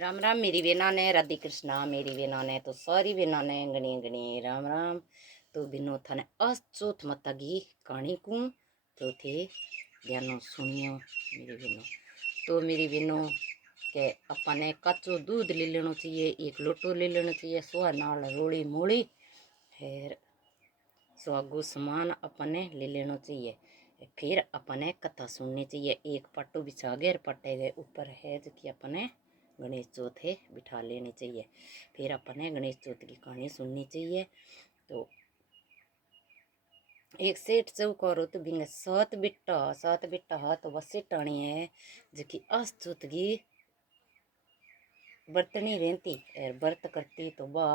राम राम मेरी बेना ने राधे कृष्णा मेरी बेना ने तो सारी बेना ने गणी गणी राम राम। तो बिनो थाने अचोथ मता की कहानी को तो थे ध्यान सुनियो मेरी बेनो। तो मेरी बेनो के अपने कच्चो दूध ले लेना चाहिए, एक लोटो ले लेना चाहिए, सुहा नाल रोली मूली फिर स्वागु सामान अपने ले लेना चाहिए। फिर अपने कथा सुननी चाहिए, एक पट्टू बिछा गए पट्टे के ऊपर है जो कि अपने गणेश चौथ है बिठा लेनी चाहिए। फिर अपने गणेश चौथ की कहानी सुननी चाहिए। तो एक सेठ चौको तो बिंग सात बिट्टा हा तो बस टाणी है जो कि अस चौथ की बर्तनी रहती और व्रत करती तो बा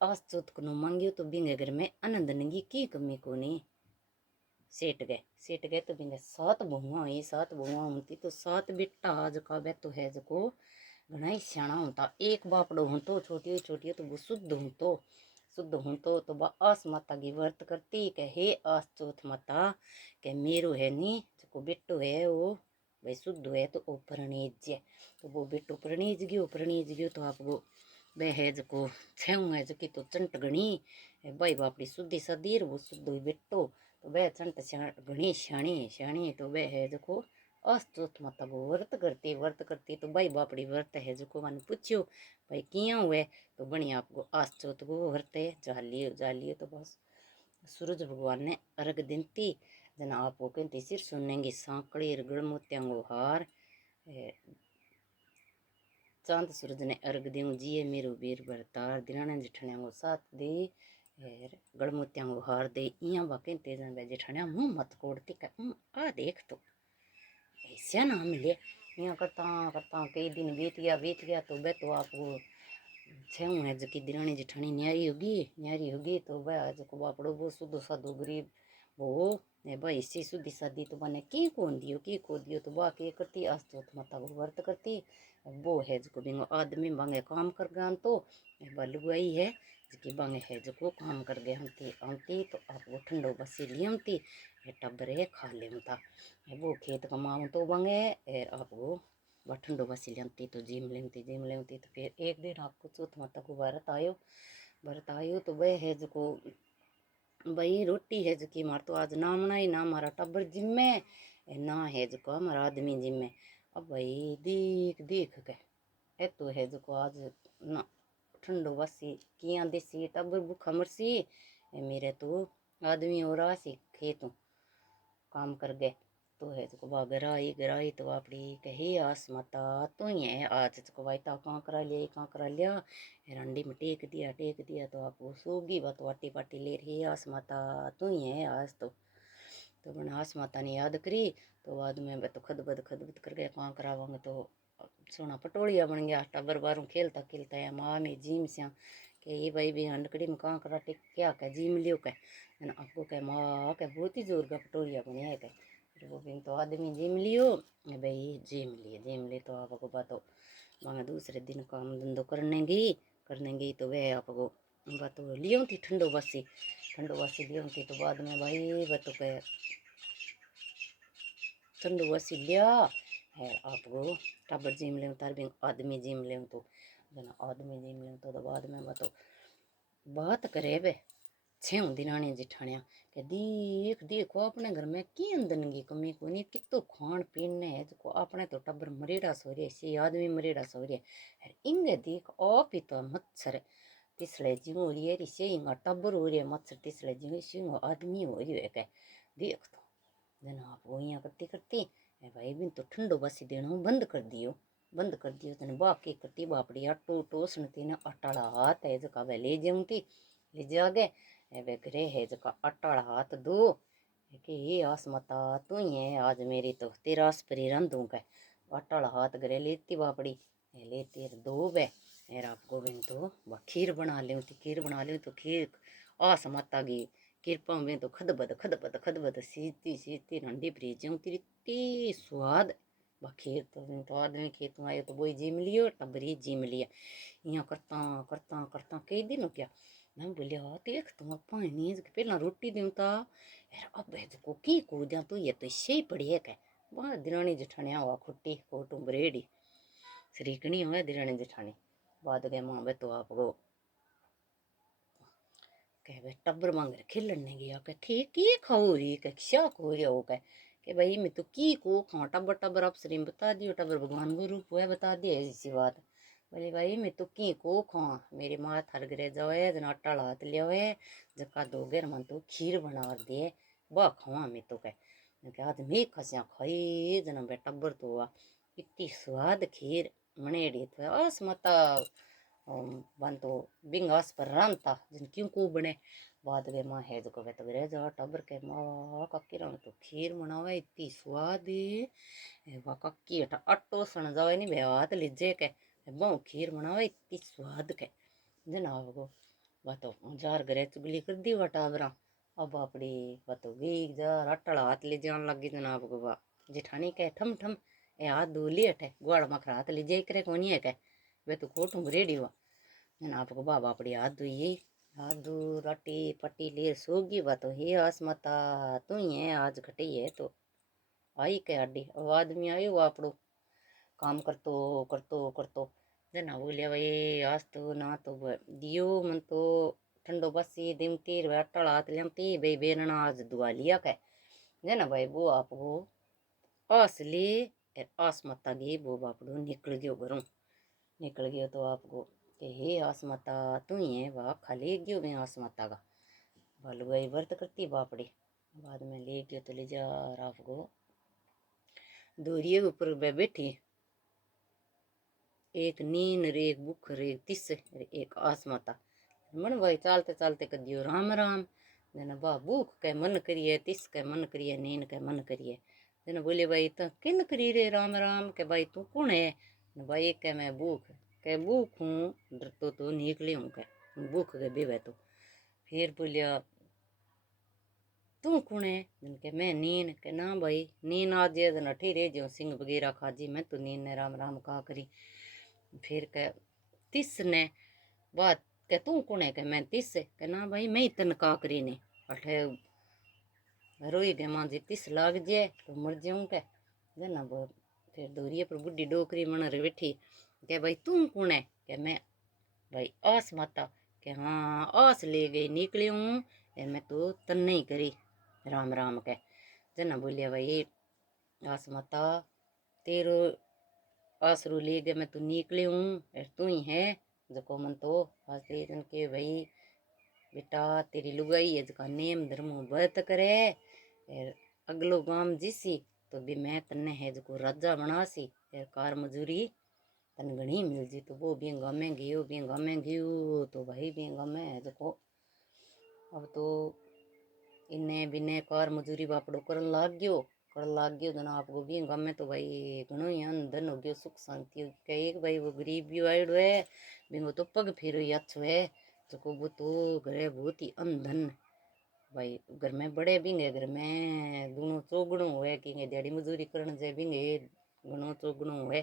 अस चौथ को मांगियो तो बिंगे घर में आनंद नंगी की कमी को नहीं। सेठ गए तो बिंगे सात बहुआ हुई, सात बहुआ होती तो सात बिट्टा आज का वे तो है जो घना ही सियाणा होता। एक बापड़ो हूँ तो छोटी छोटी तो वो शुद्ध हूँ तो बा आस माता की व्रत करती के हे आस चौथ माता के मेरो है नी जो बिट्टो है वो भाई शुद्ध है तो वो प्रणीज है। तो वो बिट्टो प्रणीज गयो तो आपको वह है जो छेऊ है जो कि तो चंट गणी भाई बापड़ी शुद्धि सदीर वो शुद्ध हुई बिट्टो तो वह चंट घनी श्याणी तो वह है जो अस चौथ माता वो व्रत करती तो भाई बापड़ी व्रत है जो मैंने पूछ्यो भाई किया हुए तो बनी आपको आस चौथ को व्रत है जा लियो तो बस सूरज भगवान ने अर्घ दिनती जना आप वो कहती सिर सुनेंगी सांकड़ी गड़मोत्यांगो हार चांद सूरज ने अर्घ देऊ जिये मेरो वीर भरतार दिराने जिठने साथ दे गड़मोत्यांगो हार दे इया बाके तेजा जेठानिया मुंह मत कोड़ती आ देख तो ऐसा ना मिले। यहाँ करता कई दिन बीत गया तो वह तो आपको छेऊ है जो कि दिरानी जेठानी न्यारी होगी तो वह आज को बापड़ो वो शुद्ध साधु गरीब वो भाई इसी शुद्धि सादी तो बने की को दियो तो बा के करती आज चौथ माता को व्रत करती वो है जो बिंगो आदमी बांगे काम कर गया तो बलुआई है जो बांगे है जो काम कर गए आमती तो आपको ठंडो बसी लियमती टब्बरे खा लेमता वो खेत कमाऊँ तो बांगे आपको वह ठंडो बसी लियमती तो जिम लेमती तो फिर एक दिन आपको चौथ माता को व्रत आयो तो वह है जो भाई रोटी है जो कि मार तो आज ना मनाई ना हमारा टब्बर जिम्मे ना है जो हमारा आदमी जिम्मे। अब भाई देख के ए तो है जो आज ना ठंडो बसी किया देसी टब्बर भूखा मरसी मेरे तो आदमी और आसी खेतों काम कर गए तो है तो गराई तो अपनी कही आस माता तो ही है आज तो भाई ता कहाँ करा लिया रंडी में टेक दिया तो आप वो सूगी बात वाटी पाटी ले रही आस माता तो ही है आज तो मैंने आस माता ने याद करी तो बाद में तो खदबद कर गया कहाँ करावांगे तो सोना पटोलिया बन गया टबर बारू खेलता है माँ में जिम से के ये भाई भी हंडकड़ी में कहाँ करा टिक क्या कह जिम लियो कह आपको कह माँ कह बहुत ही जोर का पटोलिया बनिया है कह वो भी तो आदमी जिम लियो भाई जिम ले तो आपको बातो वहाँ दूसरे दिन काम धंधो करने गई तो वह आपको बात लियो थी ठंडो बसी लियो थी तो बाद में भाई वह तो कह ठंडो बसी लिया है आपको टाबर जिम ले तार भी आदमी जिम ले तो जना आदमी जिम ले तो बाद में बात करे बे छेऊ दिनानी जिठानिया के देखो अपने घर में की अंदन की कमी को नहीं कितो खान पीन है जो अपने तो टब्बर मरेड़ा सो रहे सी आदमी मरेड़ा सो रहे इंगे देख आप ही तो मच्छर तिसले जीव हो रही है रिसे इंगा टब्बर हो रही है मच्छर तिसले जीव सिंह आदमी हो रही है देख तो जना आप वो यहाँ करती भाई बिन तो ठंडो बसी देना बंद कर दियो तने बाकी करती बापड़ी आटो टोसन तीन अटाला हाथ है जो वे ले जाऊँ थी ले जागे वे घरे है जो अटाला हाथ दो कि ये आस माता तू ही है आज मेरी तो तेरा आस परी रन दूंगा अटाला हाथ घरे लेती बापड़ी लेती दो वे आप गोविंद तो खीर बना ले तो खीर आस माता की कृपा में तो खदबद सीती रंडी फ्रीज इतनी स्वाद खीर तो आदमी खेतों आयो तो वही जिम लियो टबरी जिम लिया यहाँ करता कई दिन हो गया मैं बोलिया देख तुम पानी पहला रोटी दूँ ता यार अब को की कूद्या तो ये तो इससे ही पड़ी है क्या वहाँ दिरानी जठानिया हुआ खुट्टी कोटू बरेडी शरीकनी हुए दिरानी जेठानी। बाद गए माँ बे तो आपको कह भाई टब्बर मांगे खेलने गया कह थे की खाओ री कह क्या खो रहे हो कह के भाई मैं तो की को खाओ टब्बर टब्बर आप श्री बता दियो टब्बर भगवान को रूप हुआ बता दिए ऐसी बात। बोले भाई मैं तो की को खाओ मेरी माँ थर गिरे जावे जना आटा हाथ लिया जका दो गेर मन तो खीर बना दे वाह खावा मैं तो कह आज मैं खसिया खाई जना बे टब्बर तो हुआ इतनी स्वाद खीर मनेड़ी तो आस माता वन तो बिंगास पर रांता जिन क्यों को बने बाद वे माँ है जो कहे तो रे जा टबर के माँ कक्की रंग तो खीर बनावे इतनी स्वाद वा कक्की अटा अट्टो सण जावे नहीं बे हाथ लीजे के बहु खीर बनावे इतनी स्वाद के जनाब को वा तो जार घरे चुगली कर दी वा टाबरा अब अपनी वा तो गई जार अट्टड़ा हाथ ले जान लगी जनाब को वा जेठानी कहे ठम ठम ए हाथ दूली अठे ग्वाड़ मखरा हाथ लीजे करे कोनी है के वे तो खोटू रेडी हुआ जनाब को बाबा अपनी हाथ धोई हाथ धो रोटी पट्टी ले सोगी बा तो हे आस माता तू ही है आज घटी है तो आई के आडी अब आदमी आयो आपड़ो काम करतो करतो करतो जना बोलिया भाई आज तो ना तो दियो मन तो ठंडो बसी दिमती अट्टल हाथ लियाती भाई बेरना आज दुआ लिया के जना भाई वो आपको असली आस माता गी वो बापड़ो निकल गयो घरों निकल गयो तो आपको कि हे आस माता तू ही है वाह खाली गयो मैं आस माता का बालू भाई व्रत करती बापड़ी बाद में ले गयो तो ले जा आपको दूरिये ऊपर बैठी एक नीन रे एक बुख रे एक तिस रे एक आस माता मन भाई चालते चालते कदियो राम राम जना बा भूख के मन करिए तिस के मन करिए नीन के मन करिए जना बोले भाई तो किन करी रे राम राम के भाई तू कौन है भाई के मैं भूख के भूख हूँ डरतो तो निकली हूँ के भूख के बेवे तो फिर बोलिया तू कौन है जिनके मैं नीन के ना भाई नीन आज जन अठी रे जो सिंह वगैरह खाजी मैं तो नीन ने राम राम कहा करी फिर के तिस ने बात के तू कौन है के मैं तिस के ना भाई मैं ही तन का करी ने अठे रोई के माँ जी तिस लाग जाए तो मर जाऊँ के जना फिर दूरिये पर बुढ़ी डोकरी मन रे बैठी के भाई तू कौन है के मैं भाई आस माता के हाँ आस ले गई निकली हूँ मैं तो तन नहीं करी राम राम के जना बोलिया भाई आस माता तेरो आसरू ले गए मैं तो निकली हूँ तू ही है जको मन तो आज तेरन के भाई बेटा तेरी लुगाई है जका नेम धर्म व्रत करे अगलो गाम जिसी तो भी मैं तन्ने है जको राजा बनासी कार मजूरी तन घनी मिल जी तो वो भी गामे गयो तो भाई भी गामे है जको अब तो इन्ने बिने कार मजूरी बापड़ो करन लाग गयो जना आपको भी गामे तो भाई घणो ही धन हो गयो सुख शांति एक भाई वो गरीब भी आयड़ो है बिंगो तो पग फिरो अच्छो है जको वो तो घरे बहुत ही अनधन भाई घर में बड़े बिंगे घर में दोनों चौगणों हुए कि दिहाड़ी मजूरी करने जाए बिंगे घणो चौगणों हुए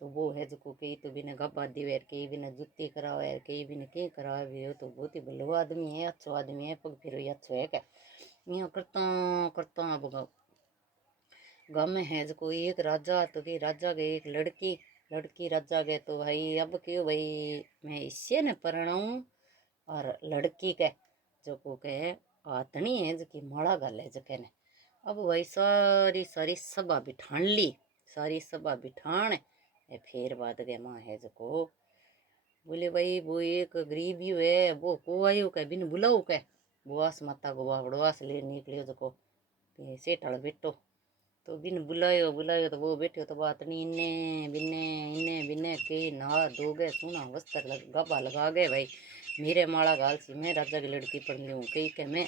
तो वो है जो कई तो बिना गब्बा दिवे कई बिना जुत्ती करावे कई बिना कहीं करावे हो तो बहुत ही भलो आदमी है अच्छो आदमी है पग फिरो अच्छो है क्या यहाँ करता करता अब गाँव में है जो कोई एक राजा तो कि राजा गए एक लड़की राजा गए तो भाई अब क्यों भाई मैं इससे न परणाऊँ और लड़की के जो को कहे आतनी है जो कि माड़ा गल है जो कहने अब भाई सारी सारी सभा बिठान ली सारी सभा बिठान फिर बाद गए माँ है जो को बोले भाई वो एक गरीब ही है वो को आयो के बिन बुलाओ के बुआस माता को बड़वास ले निकलियो जो को सेठाड़ बेटो तो बिन बुलायो तो वो बैठो तो बात नहीं इन्ने बिन्ने कई नहा धो गए सोना वस्त्र गबा लगा गए भाई मेरे माड़ा गाल सी मैं राजा की लड़की पढ़ लूँ कई के मैं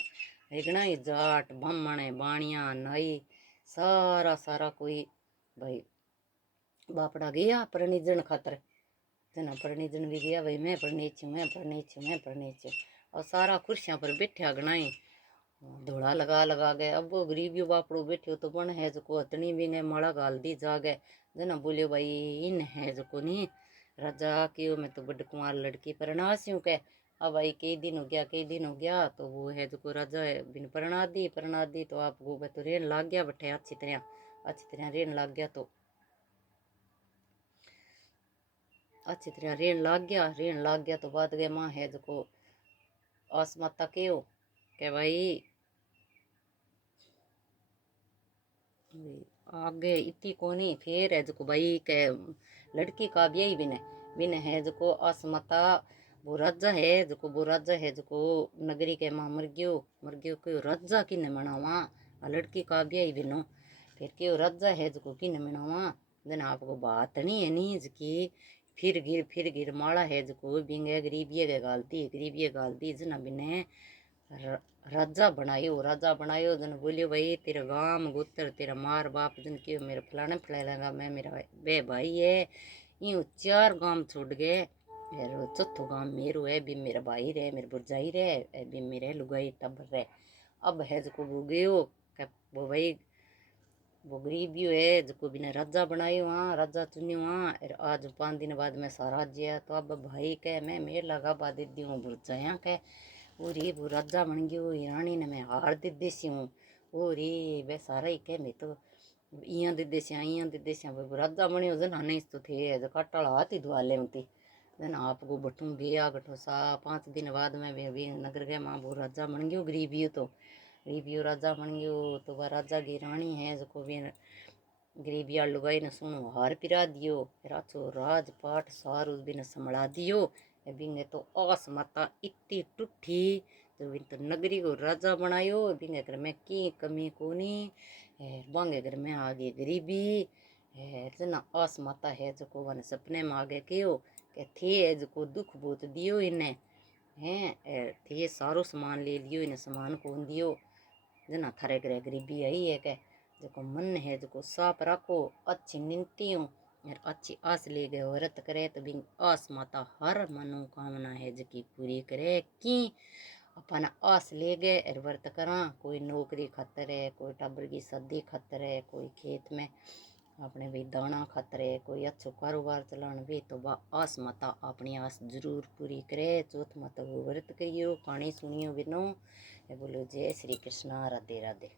इगना ही जाट ब्राह्मण बाणिया नाई सारा सारा कोई भाई बापड़ा गया प्रणिजन खातर जना प्रणिजन भी गया भाई मैं पढ़ने और सारा कुर्सियाँ पर बैठा गनाई धोड़ा लगा गए अब वो गरीबी बापड़ो बैठो तो बन है जो अतनी भी ने माड़ा गाल दी जा गए जना बोलियो भाई इन है जो नहीं राजा की मैं तो बड़ कुमार लड़की परणास्यूँ के अब भाई कई दिन हो गया तो वो है जो राजा है बिन परना दी तो आप वो तो रेन लाग गया बटे अच्छी तरह रेन लाग गया तो अच्छी तरह ऋण लाग गया तो बाद गए माँ है जो आस माता के हो के भाई आगे इतनी कोनी फिर है जो भाई के लड़की का ब्याह बिने बिने है जो आस माता वो राजा है जो नगरी के माँ मर गयो क्यों राजा किने मनावा लड़की का ब्याह बिनो फिर क्यों राजा है जो किने मनावा दिन आपको बात नहीं है नी की फिर गिर माला है जो बिंगे गरीबिये गालती जना बिने राजा बनायो जन बोलियो भाई तेरा गाम गोत्र तेरा मार बाप जन क्यों मेरे फलाने फैलेगा मैं मेरा बे भाई है यूं 4 गांव छोड़ गए चौथो गांव मेरो है भी मेरा भाई रहे मेरे बुरजाई रहे भी मेरे लुगाई टब्बर रहे अब है जो वो गयो वो भाई वो गरीब ही है जो बिना राजा बनायो वहाँ राजा चुनियो वहाँ आज 5 दिन बाद मैं सारा जिया तो अब भाई कह मैं मेर लगा बा दीदी हूँ बुरजाया कह ओरी वो राजा बन गयो रानी ने मैं हार दे देसी हूँ ओरी वे सारा ही कह मैं तो इं दे देसिया वो राजा बनियो जन नहीं तो थे जो काटाला हाथ ही धुआ ले जन आपको बटू गया गठो सा 5 दिन बाद में भी नगर गया माँ वो राजा बन गयो गरीबियो राजा बन गयो तो वह राजा की रानी है जो भी गरीबिया लुगाई ने सुनो हार पिरा दियो राचो राजपाट सारू भी ने संभला दियो बिंगे तो आस माता इतनी टूठी तो बिन तो नगरी को राजा बनायो बिंगे घर में की कमी कोनी बांगे घर में आगे गरीबी जना आस माता है जो को वन सपने में आगे क्यों के थे जो दुख बहुत दियो इन्हें हैं थे सारो सामान ले लियो इन्हें सामान कौन दियो जना थारे घर गरीबी आई है के जो मन है जो साफ रखो अच्छी निंती हूँ और अच्छी आस ले गए व्रत करे तो बिन आस माता हर मनोकामना है जकी पूरी करे की अपन आस ले गए और व्रत करा कोई नौकरी खातर है कोई टब्बर की शादी खातर है कोई खेत में अपने भी दाना खातर है कोई अच्छो कारोबार चलाने भी तो वह आस माता अपनी आस जरूर पूरी करे चौथ माता वो व्रत करियो कहानी सुनियो बिनो बोलो जय श्री कृष्णा राधे राधे।